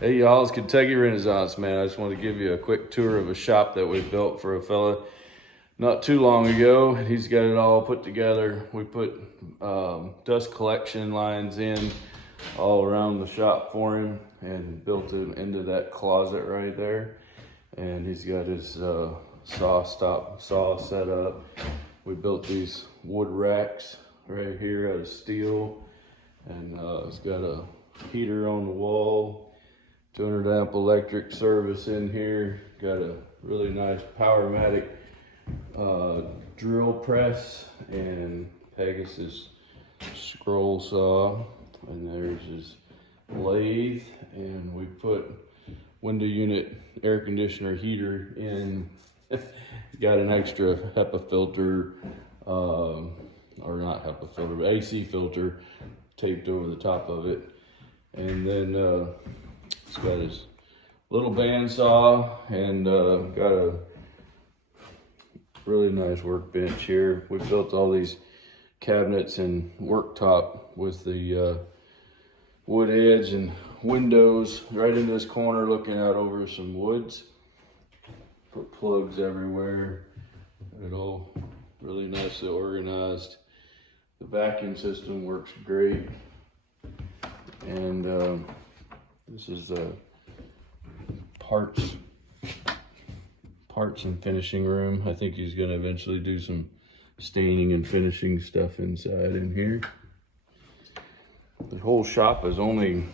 Hey y'all, it's Kentucky Renaissance, man. I just want to give you a quick tour of a shop that we built for a fella not too long ago. He's got it all put together. We put dust collection lines in all around the shop for him and built it into that closet right there. And he's got his saw set up. We built these wood racks right here out of steel, and it's got a heater on the wall. 200 amp electric service in here. Got a really nice Powematic drill press and Pegasus scroll saw. And there's his lathe, and we put window unit air conditioner heater in. Got an extra HEPA filter, or not HEPA filter, but AC filter taped over the top of it. And then it's got his little bandsaw and got a really nice workbench here. We built all these cabinets and worktop with the wood edge and windows right in this corner looking out over some woods. Put plugs everywhere. It all really nicely organized. The vacuum system works great. And this is the parts and finishing room. I think he's gonna eventually do some staining and finishing stuff inside in here. The whole shop is only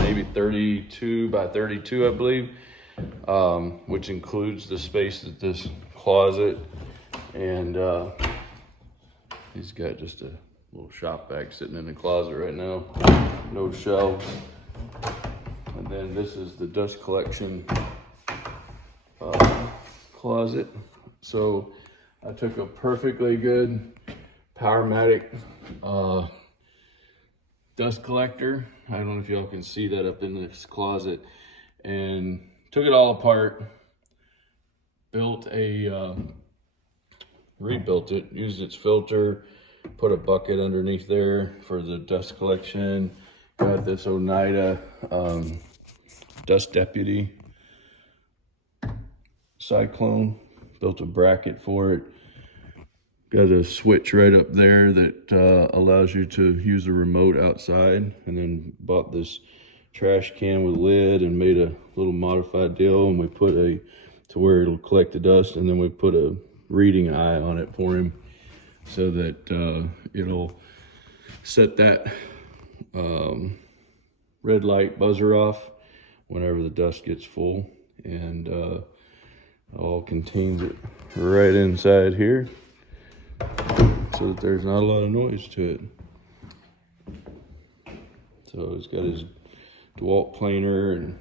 maybe 32 by 32, I believe, which includes the space at this closet. And he's got just a little shop vac sitting in the closet right now. No shelves. And then this is the dust collection closet. So I took a perfectly good Powematic dust collector. I don't know if y'all can see that up in this closet, and took it all apart, built a rebuilt it, used its filter, put a bucket underneath there for the dust collection. Got this Oneida Dust Deputy Cyclone, built a bracket for it. Got a switch right up there that allows you to use a remote outside, and then bought this trash can with lid and made a little modified deal, and we put to where it'll collect the dust, and then we put a reading eye on it for him so that it'll set that red light buzzer off whenever the dust gets full. And all contains it right inside here so that there's not a lot of noise to it. So it's got his DeWalt planer and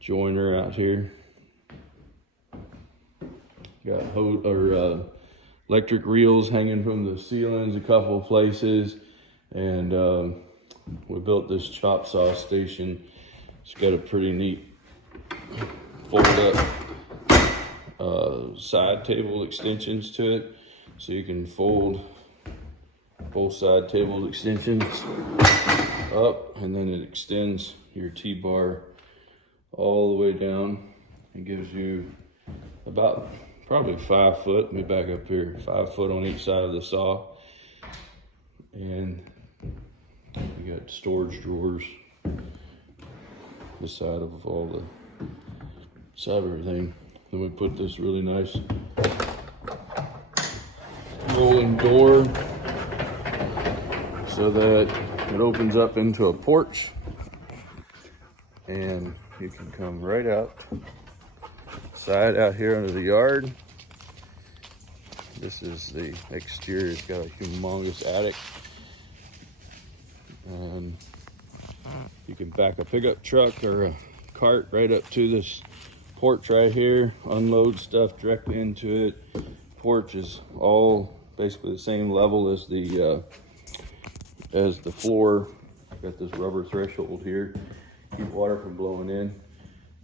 joiner out here. Got electric reels hanging from the ceilings a couple of places. And we built this chop saw station. It's got a pretty neat fold up side table extensions to it. So you can fold both side table extensions up, and then it extends your T-bar all the way down. It gives you about probably 5 foot, let me back up here, 5 foot on each side of the saw. And you got storage drawers, the side of all the side of everything. Then we put this really nice rolling door so that it opens up into a porch, and you can come right outside out here under the yard. This is the exterior. It's got a humongous attic, and you can back a pickup truck or a cart right up to this porch right here, unload stuff directly into it. Porch is all basically the same level as the floor. Got this rubber threshold here, keep water from blowing in,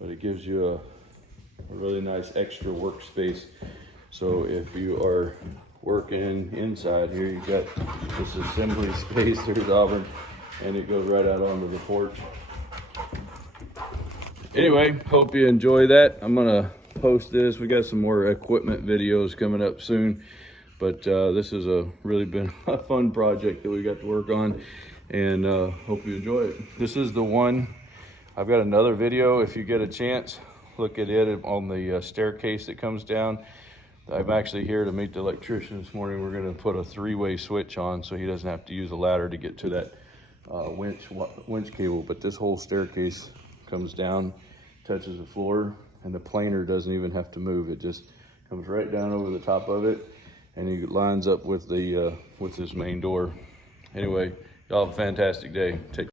but it gives you a really nice extra workspace. So if you are working inside here, you got this assembly space. There's Auburn, and it goes right out onto the porch. Anyway, hope you enjoy that. I'm gonna post this. We got some more equipment videos coming up soon, but this has really been a fun project that we got to work on, and hope you enjoy it. This is the one. I've got another video. If you get a chance, look at it on the staircase that comes down. I'm actually here to meet the electrician this morning. We're gonna put a 3-way switch on so he doesn't have to use a ladder to get to that winch cable. But this whole staircase comes down, touches the floor, and the planer doesn't even have to move. It just comes right down over the top of it, and he lines up with the with this main door. Anyway, y'all have a fantastic day. Take